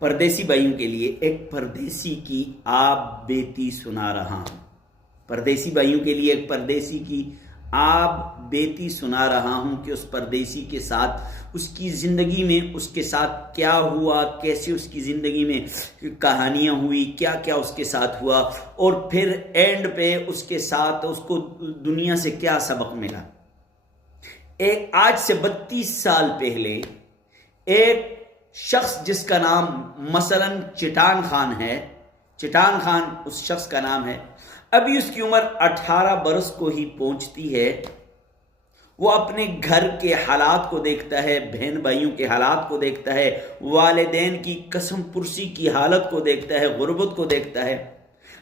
پردیسی بھائیوں کے لیے ایک پردیسی کی آب بیتی سنا رہا ہوں۔ پردیسی بھائیوں کے لیے ایک پردیسی کی آب بیتی سنا رہا ہوں کہ اس پردیسی کے ساتھ اس کی زندگی میں اس کے ساتھ کیا ہوا، کیسے اس کی زندگی میں کہانیاں ہوئی، کیا کیا اس کے ساتھ ہوا، اور پھر اینڈ پہ اس کے ساتھ اس کو دنیا سے کیا سبق ملا۔ آج سے 32 سال پہلے ایک شخص جس کا نام مثلا چٹان خان ہے، چٹان خان اس شخص کا نام ہے، ابھی اس کی عمر 18 برس کو ہی پہنچتی ہے۔ وہ اپنے گھر کے حالات کو دیکھتا ہے، بہن بھائیوں کے حالات کو دیکھتا ہے، والدین کی قسم پرسی کی حالت کو دیکھتا ہے، غربت کو دیکھتا ہے۔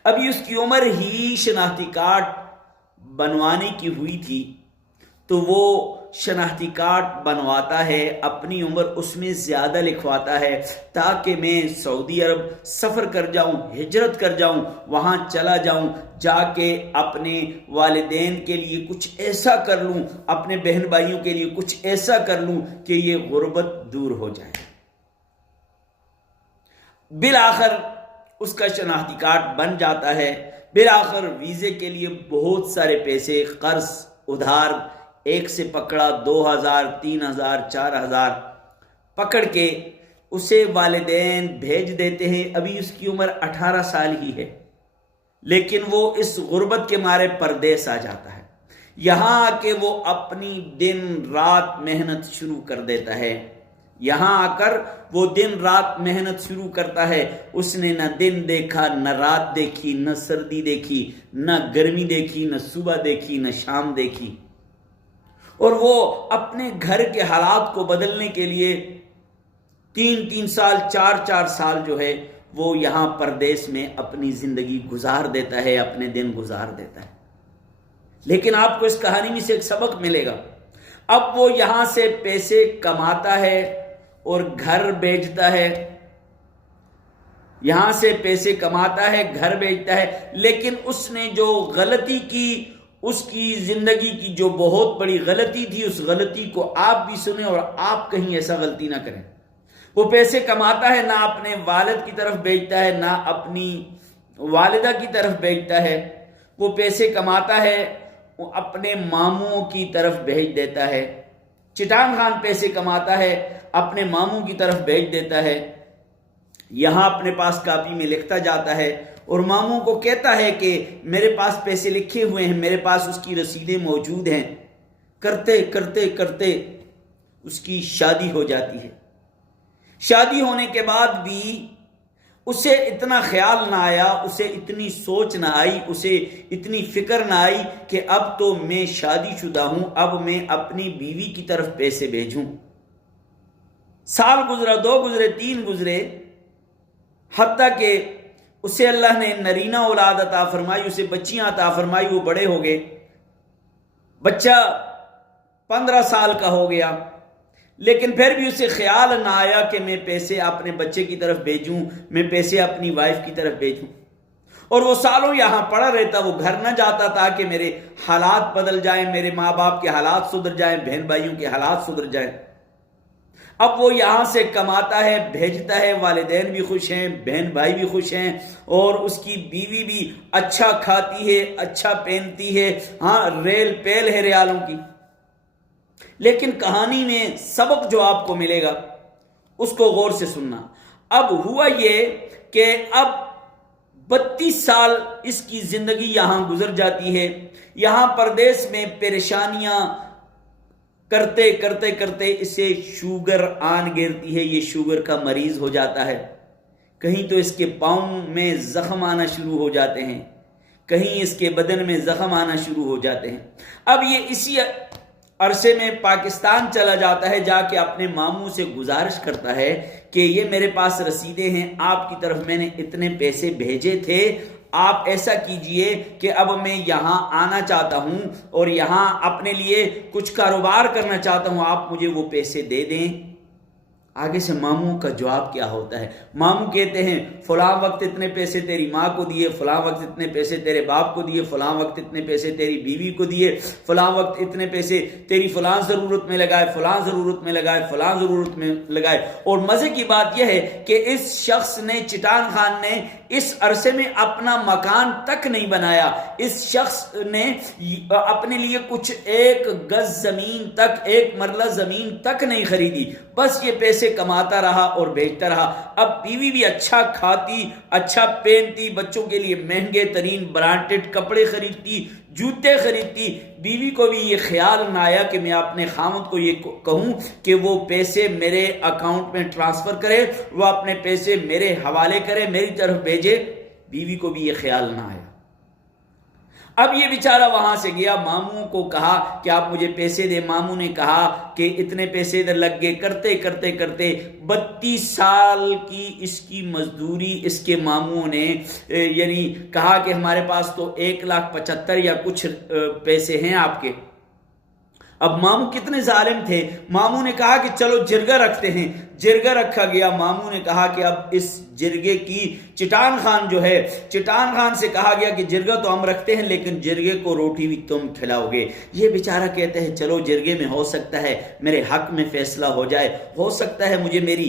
ابھی اس کی عمر ہی شناختی کارڈ بنوانے کی ہوئی تھی، تو وہ شناختی کارڈ بنواتا ہے، اپنی عمر اس میں زیادہ لکھواتا ہے تاکہ میں سعودی عرب سفر کر جاؤں، ہجرت کر جاؤں، وہاں چلا جاؤں، جا کے اپنے والدین کے لیے کچھ ایسا کر لوں، اپنے بہن بھائیوں کے لیے کچھ ایسا کر لوں کہ یہ غربت دور ہو جائے۔ بالآخر اس کا شناختی کارڈ بن جاتا ہے، بالآخر ویزے کے لیے بہت سارے پیسے قرض ادھار، ایک سے پکڑا 2000 3000 4000 پکڑ کے اسے والدین بھیج دیتے ہیں۔ ابھی اس کی عمر 18 سال ہی ہے، لیکن وہ اس غربت کے مارے پردیس آ جاتا ہے۔ یہاں آ کے وہ اپنی دن رات محنت شروع کر دیتا ہے، یہاں آ کر وہ دن رات محنت شروع کرتا ہے۔ اس نے نہ دن دیکھا، نہ رات دیکھی، نہ سردی دیکھی، نہ گرمی دیکھی، نہ صبح دیکھی، نہ شام دیکھی، اور وہ اپنے گھر کے حالات کو بدلنے کے لیے 3 سال 4 سال جو ہے وہ یہاں پردیس میں اپنی زندگی گزار دیتا ہے، اپنے دن گزار دیتا ہے۔ لیکن آپ کو اس کہانی میں سے ایک سبق ملے گا۔ اب وہ یہاں سے پیسے کماتا ہے اور گھر بیچتا ہے، یہاں سے پیسے کماتا ہے، گھر بیچتا ہے، لیکن اس نے جو غلطی کی، اس کی زندگی کی جو بہت بڑی غلطی تھی، اس غلطی کو آپ بھی سنیں اور آپ کہیں ایسا غلطی نہ کریں۔ وہ پیسے کماتا ہے، نہ اپنے والد کی طرف بیچتا ہے، نہ اپنی والدہ کی طرف بیچتا ہے، وہ پیسے کماتا ہے، وہ اپنے ماموں کی طرف بھیج دیتا ہے۔ چٹان خان پیسے کماتا ہے، اپنے ماموں کی طرف بھیج دیتا ہے، یہاں اپنے پاس کاپی میں لکھتا جاتا ہے اور ماموں کو کہتا ہے کہ میرے پاس پیسے لکھے ہوئے ہیں، میرے پاس اس کی رسیدیں موجود ہیں۔ کرتے کرتے کرتے اس کی شادی ہو جاتی ہے۔ شادی ہونے کے بعد بھی اسے اتنا خیال نہ آیا، اسے اتنی سوچ نہ آئی، اسے اتنی فکر نہ آئی کہ اب تو میں شادی شدہ ہوں، اب میں اپنی بیوی کی طرف پیسے بھیجوں۔ سال گزرا، 2 گزرے، 3 گزرے، حتیٰ کہ اسے اللہ نے نرینہ اولاد عطا فرمائی، اسے بچیاں عطا فرمائی، وہ بڑے ہو گئے، بچہ 15 سال کا ہو گیا، لیکن پھر بھی اسے خیال نہ آیا کہ میں پیسے اپنے بچے کی طرف بھیجوں، میں پیسے اپنی وائف کی طرف بھیجوں، اور وہ سالوں یہاں پڑا رہتا، وہ گھر نہ جاتا تاکہ میرے حالات بدل جائیں، میرے ماں باپ کے حالات سدھر جائیں، بہن بھائیوں کے حالات سدھر جائیں۔ اب وہ یہاں سے کماتا ہے، بھیجتا ہے، والدین بھی خوش ہیں، بہن بھائی بھی خوش ہیں، اور اس کی بیوی بھی اچھا کھاتی ہے، اچھا پہنتی ہے، ہاں ریل پیل ہے ریالوں کی۔ لیکن کہانی میں سبق جو آپ کو ملے گا اس کو غور سے سننا۔ اب ہوا یہ کہ اب 32 سال اس کی زندگی یہاں گزر جاتی ہے، یہاں پردیس میں پریشانیاں کرتے کرتے کرتے اسے شوگر آن گرتی ہے، یہ شوگر کا مریض ہو جاتا ہے۔ کہیں تو اس کے پاؤں میں زخم آنا شروع ہو جاتے ہیں، کہیں اس کے بدن میں زخم آنا شروع ہو جاتے ہیں۔ اب یہ اسی عرصے میں پاکستان چلا جاتا ہے، جا کے اپنے ماموں سے گزارش کرتا ہے کہ یہ میرے پاس رسیدیں ہیں، آپ کی طرف میں نے اتنے پیسے بھیجے تھے، آپ ایسا کیجئے کہ اب میں یہاں آنا چاہتا ہوں اور یہاں اپنے لیے کچھ کاروبار کرنا چاہتا ہوں، آپ مجھے وہ پیسے دے دیں۔ آگے سے ماموں کا جواب کیا ہوتا ہے؟ ماموں کہتے ہیں فلاں وقت اتنے پیسے تیری ماں کو دیے، فلاں وقت اتنے پیسے تیرے باپ کو دیے، فلاں وقت اتنے پیسے تیری بیوی کو دیے، فلاں وقت اتنے پیسے تیری فلاں ضرورت میں لگائے، فلاں ضرورت میں لگائے، فلاں ضرورت میں لگائے۔ اور مزے کی بات یہ ہے کہ اس شخص نے، چٹان خان نے، اس عرصے میں اپنا مکان تک نہیں بنایا۔ اس شخص نے اپنے لیے کچھ ایک گز زمین تک، ایک مرلہ زمین تک نہیں خریدی، بس یہ پیسے کماتا رہا اور بیچتا رہا۔ اب بیوی بھی اچھا کھاتی، اچھا پہنتی، بچوں کے لیے مہنگے ترین برانڈڈ کپڑے خریدتی، جوتے خریدتی۔ بیوی کو بھی یہ خیال نہ آیا کہ میں اپنے خاوند کو یہ کہوں کہ وہ پیسے میرے اکاؤنٹ میں ٹرانسفر کرے، وہ اپنے پیسے میرے حوالے کرے، میری طرف بھیجے۔ بیوی کو بھی یہ خیال نہ آیا۔ اب یہ بیچارہ وہاں سے گیا، ماموں کو کہا کہ آپ مجھے پیسے دے۔ ماموں نے کہا کہ اتنے پیسے ادھر لگ گئے، کرتے کرتے کرتے 32 سال کی اس کی مزدوری اس کے ماموں نے یعنی کہا کہ ہمارے پاس تو 1,75,000 یا کچھ پیسے ہیں آپ کے۔ اب ماموں کتنے ظالم تھے، ماموں نے کہا کہ چلو جرگہ رکھتے ہیں۔ جرگہ رکھا گیا۔ ماموں نے کہا کہ اب اس جرگے کی چٹان خان جو ہے، چٹان خان سے کہا گیا کہ جرگہ تو ہم رکھتے ہیں لیکن جرگے کو روٹی بھی تم کھلاؤ گے۔ یہ بیچارہ کہتے ہیں چلو جرگے میں ہو سکتا ہے میرے حق میں فیصلہ ہو جائے، ہو سکتا ہے مجھے میری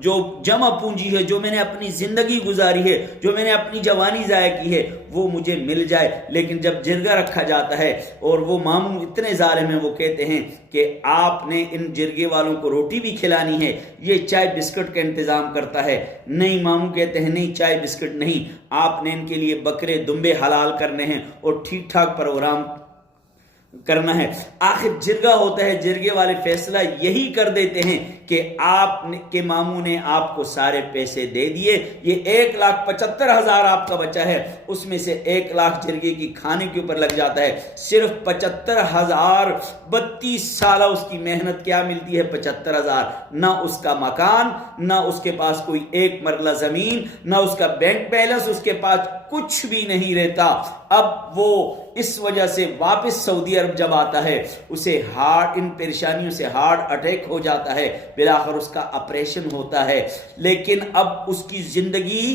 جو جمع پونجی ہے، جو میں نے اپنی زندگی گزاری ہے، جو میں نے اپنی جوانی ضائع کی ہے، وہ مجھے مل جائے۔ لیکن جب جرگہ رکھا جاتا ہے اور وہ ماموں اتنے ظالم ہیں، وہ کہتے ہیں کہ آپ نے ان جرگے والوں کو روٹی بھی کھلانی ہے، یہ چائے بسکٹ کا انتظام کرتا ہے۔ نہیں، ماموں کہتے ہیں نہیں، چائے بسکٹ نہیں، آپ نے ان کے لیے بکرے دمبے حلال کرنے ہیں اور ٹھیک ٹھاک پروگرام کرنا ہے۔ آخر جرگہ ہوتا ہے، جرگے والے فیصلہ یہی کر دیتے ہیں کہ آپ کے ماموں نے آپ کو سارے پیسے دے دیے، یہ 1,75,000 آپ کا بچا ہے، اس میں سے 1 لاکھ جرگے کی کھانے کے اوپر لگ جاتا ہے۔ صرف 75,000، 32 سالہ اس کی محنت کیا ملتی ہے؟ 75,000۔ نہ اس کا مکان، نہ اس کے پاس کوئی ایک مرلہ زمین، نہ اس کا بینک بیلنس، اس کے پاس کچھ بھی نہیں رہتا۔ اب وہ اس وجہ سے واپس سعودی عرب جب آتا ہے، اسے ان پریشانیوں سے ہارٹ اٹیک ہو جاتا ہے، بالآخر اس کا آپریشن ہوتا ہے۔ لیکن اب اس کی زندگی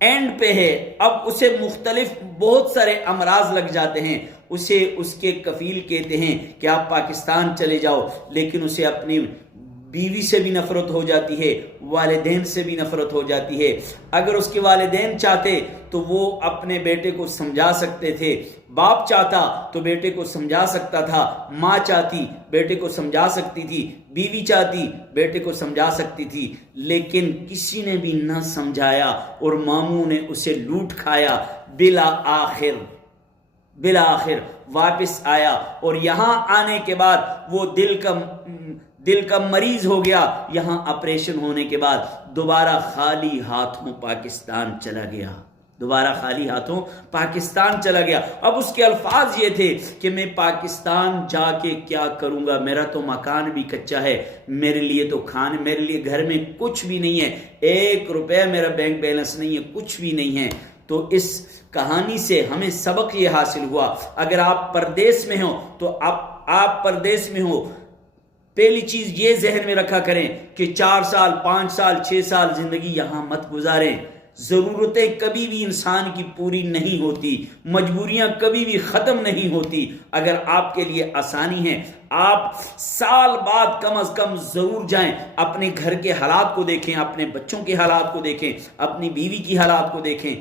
اینڈ پہ ہے، اب اسے مختلف بہت سارے امراض لگ جاتے ہیں۔ اسے اس کے کفیل کہتے ہیں کہ آپ پاکستان چلے جاؤ، لیکن اسے اپنی بیوی سے بھی نفرت ہو جاتی ہے، والدین سے بھی نفرت ہو جاتی ہے۔ اگر اس کے والدین چاہتے تو وہ اپنے بیٹے کو سمجھا سکتے تھے، باپ چاہتا تو بیٹے کو سمجھا سکتا تھا، ماں چاہتی بیٹے کو سمجھا سکتی تھی، بیوی چاہتی بیٹے کو سمجھا سکتی تھی، لیکن کسی نے بھی نہ سمجھایا اور ماموں نے اسے لوٹ کھایا۔ بالآخر واپس آیا اور یہاں آنے کے بعد وہ دل کا مریض ہو گیا۔ یہاں آپریشن ہونے کے بعد دوبارہ خالی ہاتھوں پاکستان چلا گیا، دوبارہ خالی ہاتھوں پاکستان چلا گیا۔ اب اس کے الفاظ یہ تھے کہ میں پاکستان جا کے کیا کروں گا، میرا تو مکان بھی کچا ہے، میرے لیے تو میرے لیے گھر میں کچھ بھی نہیں ہے، 1 روپے میرا بینک بیلنس نہیں ہے، کچھ بھی نہیں ہے۔ تو اس کہانی سے ہمیں سبق یہ حاصل ہوا، اگر آپ پردیس میں ہو تو آپ پردیس میں ہو، پہلی چیز یہ ذہن میں رکھا کریں کہ 4 سال 5 سال 6 سال زندگی یہاں مت گزاریں۔ ضرورتیں کبھی بھی انسان کی پوری نہیں ہوتی، مجبوریاں کبھی بھی ختم نہیں ہوتی۔ اگر آپ کے لیے آسانی ہے، آپ سال بعد کم از کم ضرور جائیں، اپنے گھر کے حالات کو دیکھیں، اپنے بچوں کے حالات کو دیکھیں، اپنی بیوی کی حالات کو دیکھیں۔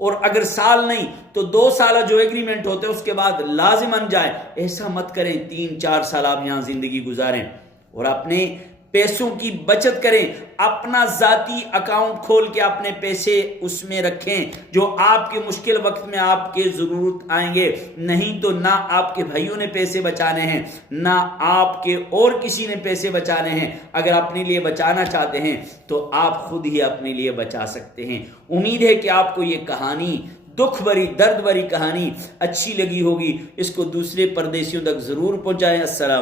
اور اگر سال نہیں تو 2 سالہ جو ایگریمنٹ ہوتے ہیں اس کے بعد لازماً جائیں۔ ایسا مت کریں 3-4 سال آپ یہاں زندگی گزاریں، اور اپنے پیسوں کی بچت کریں، اپنا ذاتی اکاؤنٹ کھول کے اپنے پیسے اس میں رکھیں جو آپ کے مشکل وقت میں آپ کے ضرورت آئیں گے۔ نہیں تو نہ آپ کے بھائیوں نے پیسے بچانے ہیں، نہ آپ کے اور کسی نے پیسے بچانے ہیں۔ اگر اپنے لیے بچانا چاہتے ہیں تو آپ خود ہی اپنے لیے بچا سکتے ہیں۔ امید ہے کہ آپ کو یہ کہانی، دکھ بھری درد بھری کہانی اچھی لگی ہوگی۔ اس کو دوسرے پردیسیوں تک ضرور پہنچائیں۔ السلام